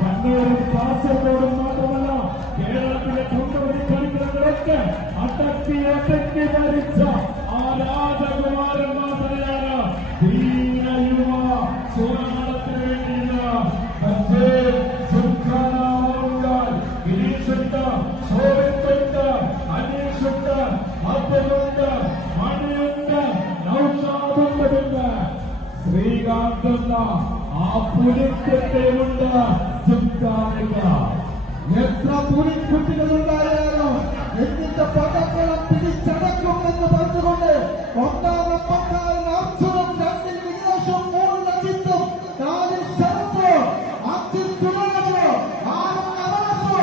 കണ്ണൂരും കാസർഗോഡും മാത്രമല്ല കേരളത്തിലെ തൊണ്ണൂറ് കളികളൊക്കെ അടക്കി ഭരിച്ച ആ രാജകുമാരന്മാർ തന്നെയാണ് ധീര യുവ സുവർണത്തിന് വേണ്ടിയില്ല ഗിരീഷുണ്ട്, ശോഭിത്തുണ്ട്, അനീഷുണ്ട്, അബ്ദുലുണ്ട്, മണിയുണ്ട്, നൗഷാദുണ്ട്, ശ്രീകാന്തുണ്ട്, ആ പുലിക്കുട്ടിയുണ്ട്. എത്ര പുലിക്കുട്ടികളുണ്ടായാലും എന്നിട്ട് പടക്കളം പിടിച്ചടക്കുമെന്ന് പറഞ്ഞുകൊണ്ട് ഒന്നാം നമ്പർക്കാരൻ അർജുനൻ, രണ്ടിൽ വിഘ്നേഷും, മൂന്നിൽ അജിത്തും, നാലിൽ ശരത്ത്, അഞ്ചിൽ തുളവ്, ആറിൽ നവാസ്,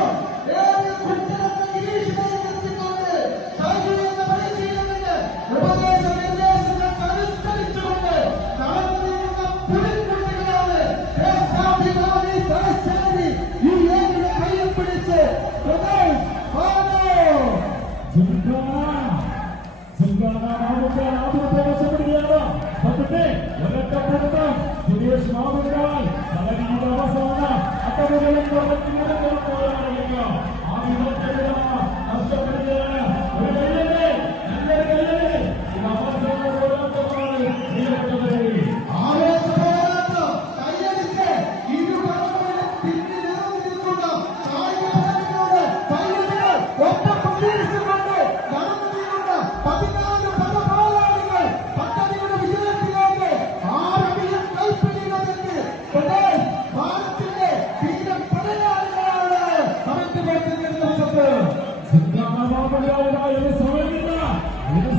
ഏഴിൽ കുട്ടനെന്ന ഗിരീഷിനെ നിർത്തിക്കൊണ്ട് ശൈലിയെന്ന പരിശീലനത്തിന് ഉപദേശ നിർദ്ദേശങ്ങൾക്ക് അനുസരിച്ചുകൊണ്ട് നടന്നു നീങ്ങുന്ന പുലിക്കുട്ടികളാണ് ദേശാഭിമാനി സരസ്വതി ഈ ഏഴിലെ കയ്യിൽ പിടിച്ച് സുരേഷ് മാവുകാൽ അവസാന അത്തരങ്ങളും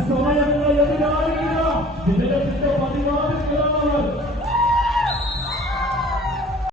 സമയമില്ല, എതിരാളില്ല, ഇതിന്റെ പതിനാല്